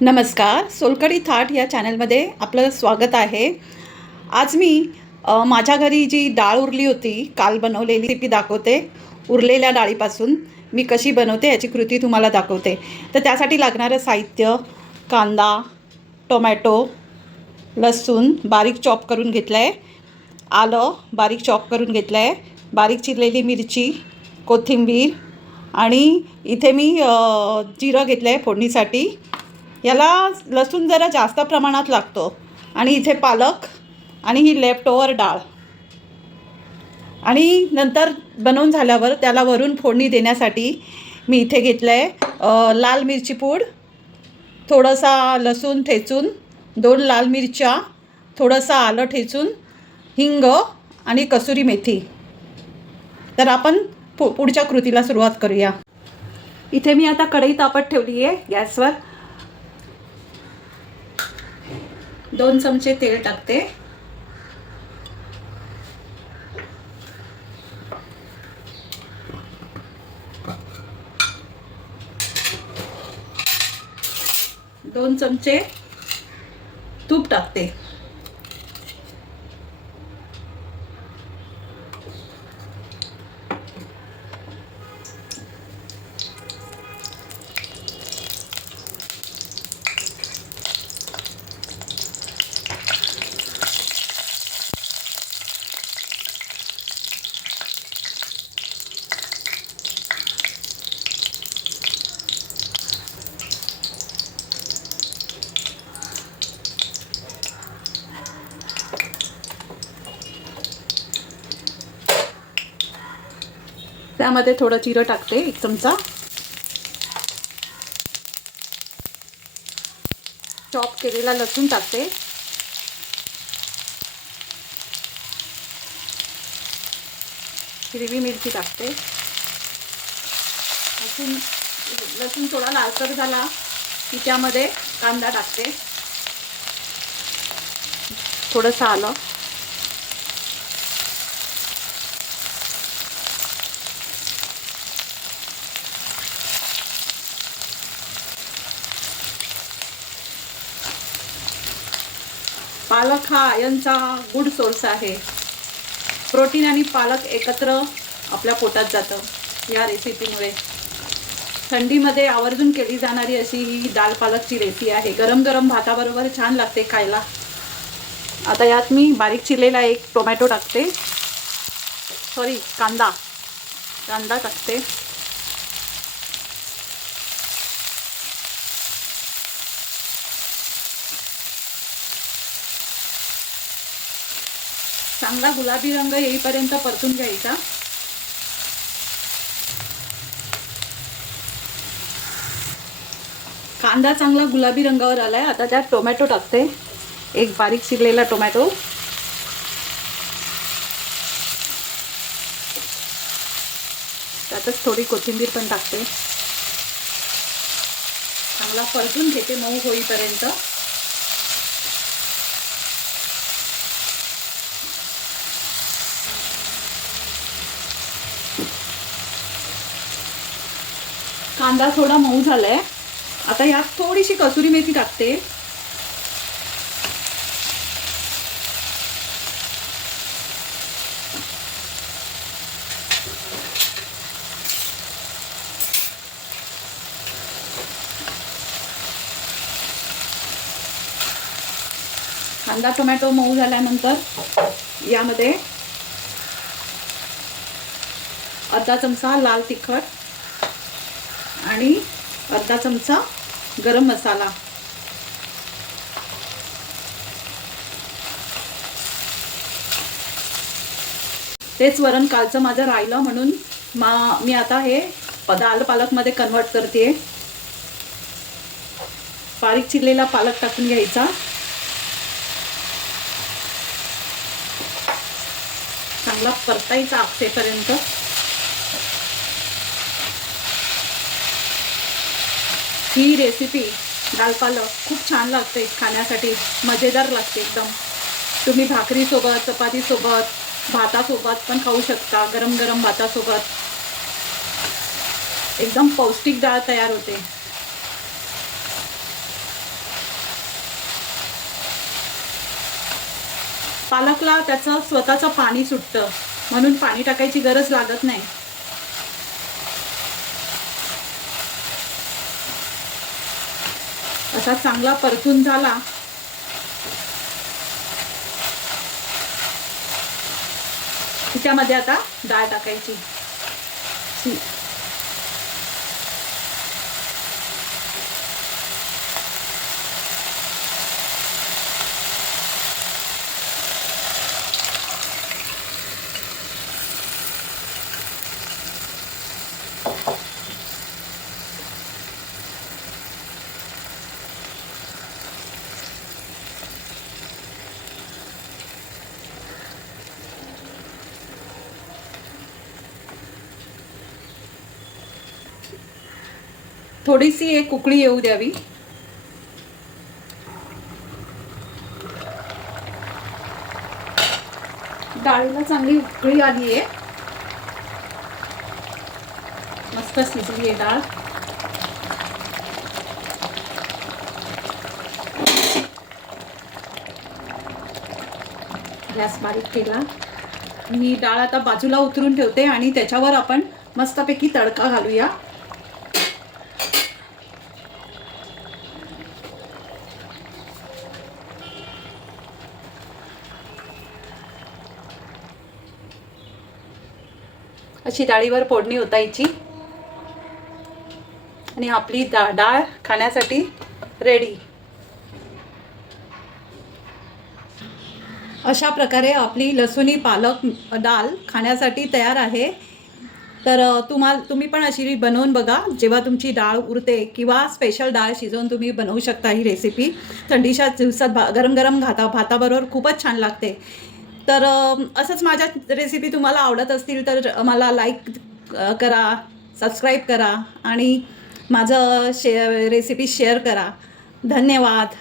नमस्कार, सोलकढी थाट या चॅनलमध्ये आपलं स्वागत आहे. आज मी माझ्या घरी जी डाळ उरली होती काल बनवलेली ती दाखवते. उरलेल्या डाळीपासून मी कशी बनवते याची कृती तुम्हाला दाखवते. तर त्यासाठी लागणारं साहित्य: कांदा, टोमॅटो, लसूण बारीक चॉप करून घेतलं आहे, आलं बारीक चॉप करून घेतलं आहे, बारीक चिरलेली मिरची, कोथिंबीर आणि इथे मी जिरं घेतलं आहे फोडणीसाठी. याला लसूण जरा जास्त प्रमाणात लागतो. आणि इथे पालक आणि ही लेफ्ट ओव्हर डाळ. आणि नंतर बनवून झाल्यावर त्याला वरून फोडणी देण्यासाठी मी इथे घेतलं आहे लाल मिरची पूड, थोडासा लसूण ठेचून, 2 लाल मिरच्या, थोडंसं आलं ठेचून, हिंग आणि कसुरी मेथी. तर आपण पुढच्या कृतीला सुरुवात करूया. इथे मी आता कढई तापत ठेवली आहे गॅसवर. 2 चमचे तेल टाकते. दोन चमचे तूप टाकते. त्यामध्ये थोडं जिरं टाकते, 1 चमचा. चॉप केलेला लसूण टाकते. हिरवी मिरची टाकते. लसूण थोडा लालसर झाला की त्यामध्ये कांदा टाकते, थोडंसं आलं, पालक हा आयर्नचा गुड सोर्स आहे. प्रोटीन आणि पालक एकत्र आपल्या पोटात जातं या रेसिपीमुळे. थंडीमध्ये आवर्जून केली जाणारी अशी ही डाळ पालकची रेसिपी आहे. गरम गरम भाताबरोबर छान लागते खायला. आता यात मी बारीक चिरलेला 1 टोमॅटो टाकते, कांदा टाकते. चांगला गुलाबी रंग येईपर्यंत परतून घ्यायचा. कांदा चांगला गुलाबी रंगावर आलाय. आता त्यात टोमॅटो टाकते, 1 बारीक चिरलेला टोमॅटो. त्यातच थोडी कोथिंबीर पण टाकते. चांगला परतून घेते मऊ होईपर्यंत. कांदा थोडा मऊ झालाय. आता यात थोडीशी कसुरी मेथी टाकते. कांदा टोमॅटो मऊ झाल्यानंतर यामध्ये अर्धा चमचा लाल तिखट आणि अर्धा चमचा गरम मसाला. तेच वरण कालचं माझं राहिलं म्हणून मी आता हे दाल पालकमध्ये कन्वर्ट करते. बारीक चिरलेला पालक टाकून घ्यायचा. चांगला परतायचा आपेपर्यंत. ही रेसिपी दाल पालक खूप छान लागते खाण्यासाठी, मजेदार लागते एकदम. तुम्ही भाकरीसोबत, चपातीसोबत, भातासोबत पण खाऊ शकता. गरम गरम भातासोबत एकदम पौष्टिक डाळ तयार होते. पालकला त्याचं स्वतःचं पाणी सुटतं, म्हणून पाणी टाकायची गरज लागत नाही. असा चांगला परतून झाला त्यामध्ये आता डाळ टाकायची. थोडीशी एक उकळी येऊ द्यावी. डाळीला चांगली उकळी आली आहे, मस्त शिजली आहे डाळ. गॅस बारीक केला. मी डाळ आता बाजूला उतरून ठेवते आणि त्याच्यावर आपण मस्तपैकी तडका घालूया. अशी डाळीवर फोडणी ओतायची आणि आपली डाळ खाण्यासाठी रेडी. अशा प्रकारे आपली लसूणी पालक डाळ खाण्यासाठी तयार आहे. तर तुम्ही पण अशी बनवून बघा. जेव्हा तुमची डाळ उरते किंवा स्पेशल डाळ शिजवून तुम्ही बनवू शकता. ही रेसिपी थंडीच्या दिवसात गरम गरम भाताबरोबर खूपच छान लागते. तर असंच माझ्या रेसिपी तुम्हाला आवडत असतील तर मला लाईक करा, सबस्क्राईब करा आणि माझं रेसिपी शेअर करा. धन्यवाद.